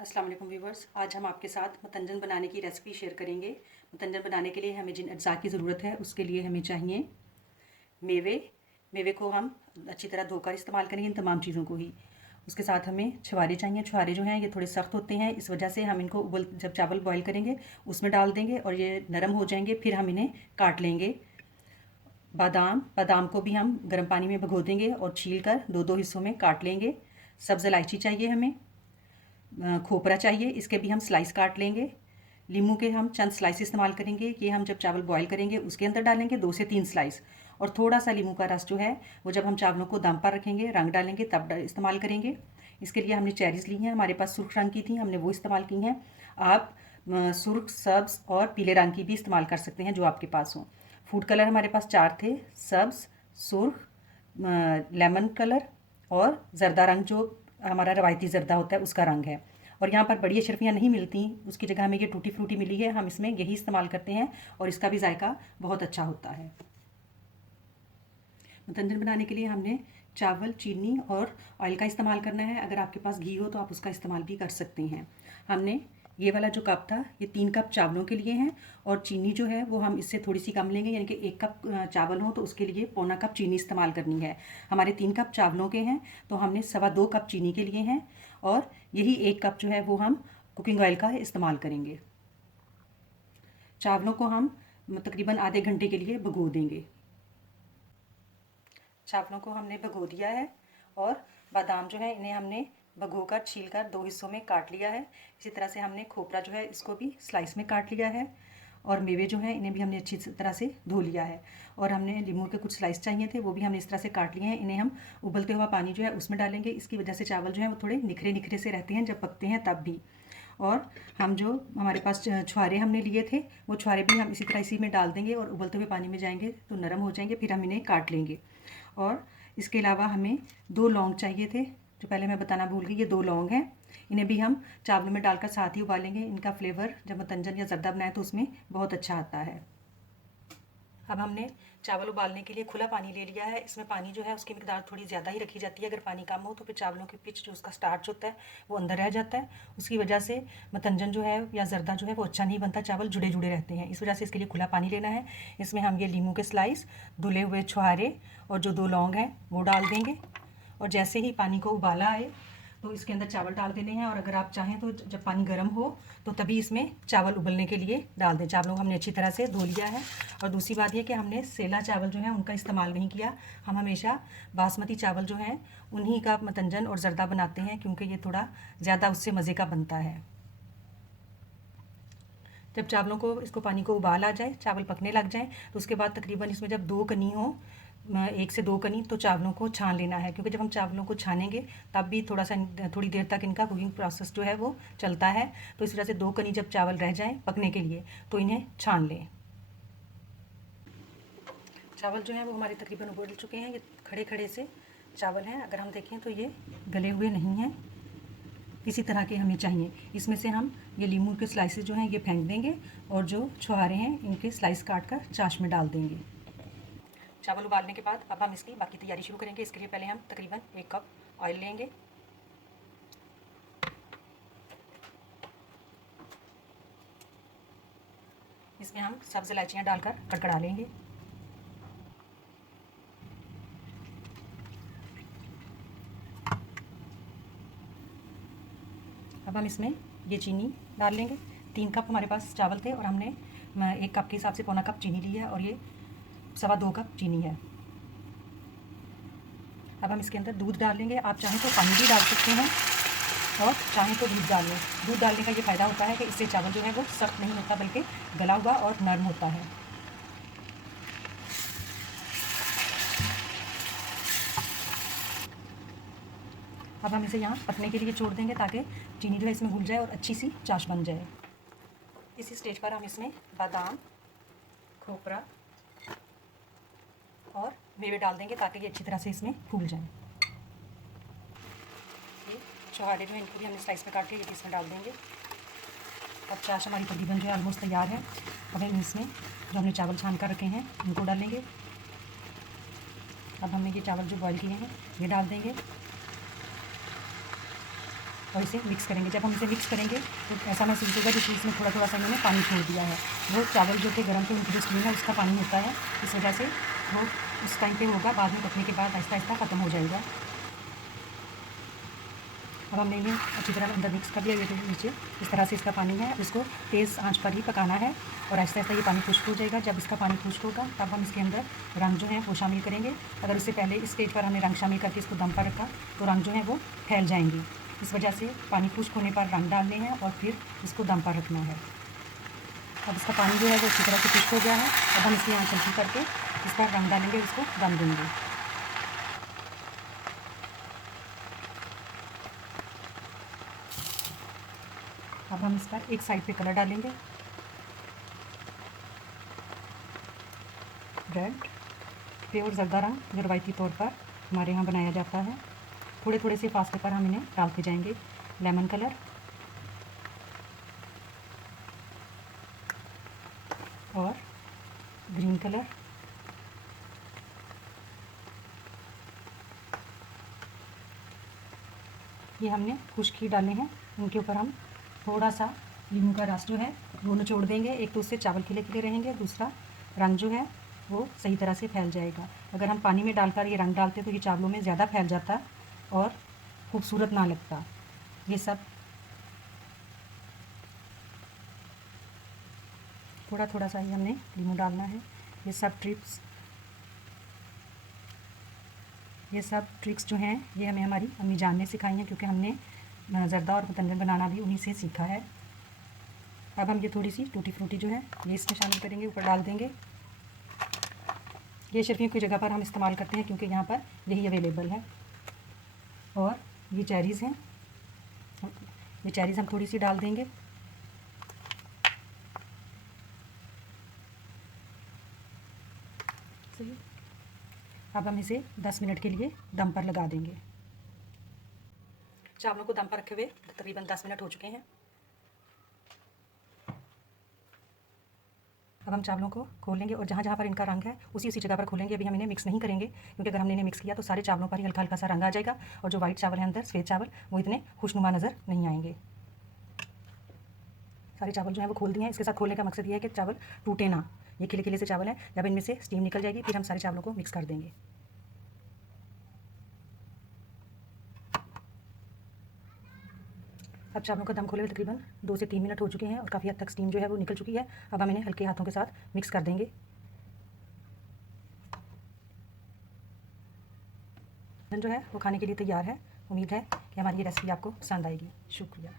अस्सलाम वालेकुम व्यूवर्स, आज हम आपके साथ मतंजन बनाने की रेसिपी शेयर करेंगे। मतंजन बनाने के लिए हमें जिन अज्जा की ज़रूरत है उसके लिए हमें चाहिए मेवे। मेवे को हम अच्छी तरह धोकर इस्तेमाल करेंगे, इन तमाम चीज़ों को ही। उसके साथ हमें छुहारे चाहिए। छुहारे जो हैं ये थोड़े सख्त होते हैं, इस वजह से हम इनको जब चावल बॉयल करेंगे उसमें डाल देंगे और ये नरम हो जाएंगे, फिर हम इन्हें काट लेंगे। बादाम को भी हम गर्म पानी में भिगो देंगे और छील कर दो दो हिस्सों में काट लेंगे। सब्ज़ इलायची चाहिए हमें। खोपरा चाहिए, इसके भी हम स्लाइस काट लेंगे। लीमू के हम चंद स्लाइस इस्तेमाल करेंगे, ये हम जब चावल बॉयल करेंगे उसके अंदर डालेंगे 2 से 3 स्लाइस। और थोड़ा सा लीमू का रस जो है वो जब हम चावलों को दम पर रखेंगे, रंग डालेंगे तब इस्तेमाल करेंगे। इसके लिए हमने चेरीज़ ली हैं, हमारे पास सुर्ख रंग की थी, हमने वो इस्तेमाल की हैं। आप सुर्ख, सब्ज़ और पीले रंग की भी इस्तेमाल कर सकते हैं जो आपके पास हो। फूड कलर हमारे पास 4 थे, सब्ज़, सुर्ख, लेमन कलर और ज़रदा रंग जो हमारा रवायती ज़रदा होता है उसका रंग है। और यहाँ पर बड़ी अशरफियाँ नहीं मिलती, उसकी जगह हमें ये टूटी फ्रूटी मिली है, हम इसमें यही इस्तेमाल करते हैं और इसका भी जायका बहुत अच्छा होता है। मतंजन बनाने के लिए हमने चावल, चीनी और ऑयल का इस्तेमाल करना है। अगर आपके पास घी हो तो आप उसका इस्तेमाल भी कर सकते हैं। हमने ये वाला जो कप था ये 3 कप चावलों के लिए हैं और चीनी जो है वो हम इससे थोड़ी सी कम लेंगे, यानी कि 1 कप चावल हो तो उसके लिए पौना कप चीनी इस्तेमाल करनी है। हमारे 3 कप चावलों के हैं तो हमने 2.25 कप चीनी के लिए हैं और यही 1 कप जो है वो हम कुकिंग ऑयल का इस्तेमाल करेंगे। चावलों को हम तकरीबन आधे घंटे के लिए भिगो देंगे। चावलों को हमने भिगो दिया है और बादाम जो है इन्हें हमने भिगोकर छीलकर 2 हिस्सों में काट लिया है। इसी तरह से हमने खोपरा जो है इसको भी स्लाइस में काट लिया है और मेवे जो हैं इन्हें भी हमने अच्छी तरह से धो लिया है। और हमने लीमू के कुछ स्लाइस चाहिए थे, वो भी हमने इस तरह से काट लिए हैं। इन्हें हम उबलते हुआ पानी जो है उसमें डालेंगे, इसकी वजह से चावल जो है वो थोड़े निखरे निखरे से रहते हैं जब पकते हैं तब भी। और हम जो हमारे पास छुहारे हमने लिए थे वो छुहारे भी हम इसी तरह इसी में डाल देंगे और उबलते हुए पानी में जाएंगे तो नरम हो जाएंगे, फिर हम इन्हें काट लेंगे। और इसके अलावा हमें 2 लौंग चाहिए थे, जो पहले मैं बताना भूल गई। ये 2 लौंग हैं, इन्हें भी हम चावलों में डालकर साथ ही उबालेंगे। इनका फ्लेवर जब मतंजन या ज़र्दा बनाए तो उसमें बहुत अच्छा आता है। अब हमने चावल उबालने के लिए खुला पानी ले लिया है। इसमें पानी जो है उसकी मिकदार थोड़ी ज़्यादा ही रखी जाती है। अगर पानी कम हो तो फिर चावलों की पिच जो उसका स्टार्च होता है वो अंदर रह जाता है, उसकी वजह से मतंजन जो है या ज़र्दा जो है वो अच्छा नहीं बनता, चावल जुड़े जुड़े रहते हैं। इस वजह से इसके लिए खुला पानी लेना है। इसमें हम ये लीमू के स्लाइस, धुले हुए छुहारे और जो 2 लौंग हैं वो डाल देंगे। और जैसे ही पानी को उबाला आए तो इसके अंदर चावल डाल देने हैं। और अगर आप चाहें तो जब पानी गर्म हो तो तभी इसमें चावल उबलने के लिए डाल दें। चावलों को हमने अच्छी तरह से धो लिया है। और दूसरी बात यह कि हमने सेला चावल जो है उनका इस्तेमाल नहीं किया। हम हमेशा बासमती चावल जो हैं उन्हीं का मतंजन और ज़र्दा बनाते हैं, क्योंकि ये थोड़ा ज़्यादा उससे मज़े का बनता है। जब चावलों को इसको पानी को उबाल आ जाए, चावल पकने लग जाए, तो उसके बाद तकरीबन इसमें जब 2 कनी हो, 1 से 2 कनी, तो चावलों को छान लेना है। क्योंकि जब हम चावलों को छानेंगे तब भी थोड़ी देर तक इनका कुकिंग प्रोसेस जो है वो चलता है। तो इस वजह से 2 कनी जब चावल रह जाएं पकने के लिए तो इन्हें छान लें। चावल जो हैं वो हमारे तकरीबन उबल चुके हैं। ये खड़े खड़े से चावल हैं, अगर हम देखें तो ये गले हुए नहीं हैं, इसी तरह के हमें चाहिए। इसमें से हम ये लीमू के स्लाइसेस जो हैं ये फेंक देंगे और जो छुहारे हैं इनके स्लाइस काट कर छाछ में डाल देंगे। चावल उबालने के बाद अब हम इसकी बाकी तैयारी शुरू करेंगे। इसके लिए पहले हम तकरीबन 1 कप ऑयल लेंगे। इसमें हम सब्ज़ इलायचियाँ डालकर कड़कड़ा लेंगे। अब हम इसमें ये चीनी डाल लेंगे। 3 कप हमारे पास चावल थे और हमने 1 कप के हिसाब से पौना कप चीनी ली है और ये 2.25 कप चीनी है। अब हम इसके अंदर दूध डाल लेंगे। आप चाहें तो पानी भी डाल सकते हैं और चाहें तो दूध डाल लें। दूध डालने का ये फ़ायदा होता है कि इससे चावल जो है वो सख्त नहीं होता बल्कि गला हुआ और नरम होता है। अब हम इसे यहाँ पकने के लिए छोड़ देंगे ताकि चीनी जो है इसमें घुल जाए और अच्छी सी चाश बन जाए। इसी स्टेज पर हम इसमें बादाम, खोपरा और मेवे डाल देंगे ताकि ये अच्छी तरह से इसमें फूल जाए। ये छुहारे जो है इनको भी हमने स्लाइस में काट के ये भी इसमें डाल देंगे। अब चाश हमारी तकरीबन जो है ऑलमोस्ट तैयार है। अब हम इसमें जो हमने चावल छान कर रखे हैं उनको डालेंगे। अब हमने ये चावल जो बॉईल किए हैं ये डाल देंगे। और इसे मिक्स करेंगे। जब हम इसे मिक्स करेंगे तो ऐसा महसूस होगा जैसे इसमें थोड़ा थोड़ा सा इन्होंने पानी छोड़ दिया है। वो चावल जो थे गर्म थे उनकी जो स्टीम है उसका पानी होता है, इस वजह से वो उस टाइम पे होगा, बाद में पकने के बाद आहिस्ता आहिस्ता ख़त्म हो जाएगा। अब हमने इन्हें अच्छी तरह अंदर मिक्स कर दिया। ये नीचे इस तरह से इसका पानी है, इसको तेज़ आंच पर ही पकाना है और आहिस्ता आहिस्ता ये पानी खुश्क हो जाएगा। जब इसका पानी खुश्क होगा तब हम इसके अंदर रंग जो है वो शामिल करेंगे। अगर इससे पहले इस स्टेज पर हमने रंग शामिल करके इसको दम पर रखा तो रंग जो है वो फैल जाएंगे। इस वजह से पानी खुश्क होने पर रंग डालने हैं और फिर इसको दम पर रखना है। अब इसका पानी जो है वो अच्छी तरह से खुश्क हो गया है। अब हम इसकी आँच हल्की करके इस पर रंग डालेंगे, इसको दम देंगे। अब हम इस पर एक साइड पे कलर डालेंगे, रेड प्योर जर्दा रंग, जो रवायती तौर पर हमारे यहाँ बनाया जाता है। थोड़े थोड़े से फासले पर हम इन्हें डालते जाएंगे। लेमन कलर और ग्रीन कलर, ये हमने खुश्क ही डाले हैं। इनके ऊपर हम थोड़ा सा नींबू का रस जो है वो निचोड़ देंगे। एक तो उससे चावल खिले खिले रहेंगे, दूसरा रंग जो है वो सही तरह से फैल जाएगा। अगर हम पानी में डालकर ये रंग डालते तो ये चावलों में ज़्यादा फैल जाता और खूबसूरत ना लगता। ये सब थोड़ा थोड़ा सा ही हमने नींबू डालना है। ये सब ट्रिक्स जो हैं ये हमें हमारी अम्मी जान ने सिखाई हैं, क्योंकि हमने ज़र्दा और मुतन्नन बनाना भी उन्हीं से सीखा है। अब हम ये थोड़ी सी टूटी फ्रूटी जो है ये इसमें शामिल करेंगे, ऊपर डाल देंगे। ये शर्फियों की जगह पर हम इस्तेमाल करते हैं क्योंकि यहाँ पर यही अवेलेबल है। और ये चेरीज़ हैं, ये चेरीज़ हम थोड़ी सी डाल देंगे। सही। अब हम इसे 10 मिनट के लिए दम पर लगा देंगे। चावलों को दम पर रखे हुए तकरीबन 10 मिनट हो चुके हैं। अब हम चावलों को खोल लेंगे और जहाँ जहाँ पर इनका रंग है उसी जगह पर खोलेंगे। अभी हम इन्हें मिक्स नहीं करेंगे, क्योंकि अगर हमने इन्हें मिक्स किया तो सारे चावलों पर ही हल्का हल्का सा रंग आ जाएगा और जो वाइट चावल है अंदर सफ़ेद चावल वो इतने खुशनुमा नज़र नहीं आएंगे। सारे चावल जो है वो खोल दिए हैं। इसके साथ खोलने का मकसद ये है कि चावल टूटे ना। ये खिले खिले से चावल है, जब इनमें से स्टीम निकल जाएगी फिर हम सारे चावलों को मिक्स कर देंगे। अब चावलों का दम खोले हुए तकरीबन 2 से 3 मिनट हो चुके हैं और काफ़ी हद तक स्टीम जो है वो निकल चुकी है। अब हम इन्हें हल्के हाथों के साथ मिक्स कर देंगे। जो है वो खाने के लिए तैयार है। उम्मीद है कि हमारी ये रेसिपी आपको पसंद आएगी। शुक्रिया।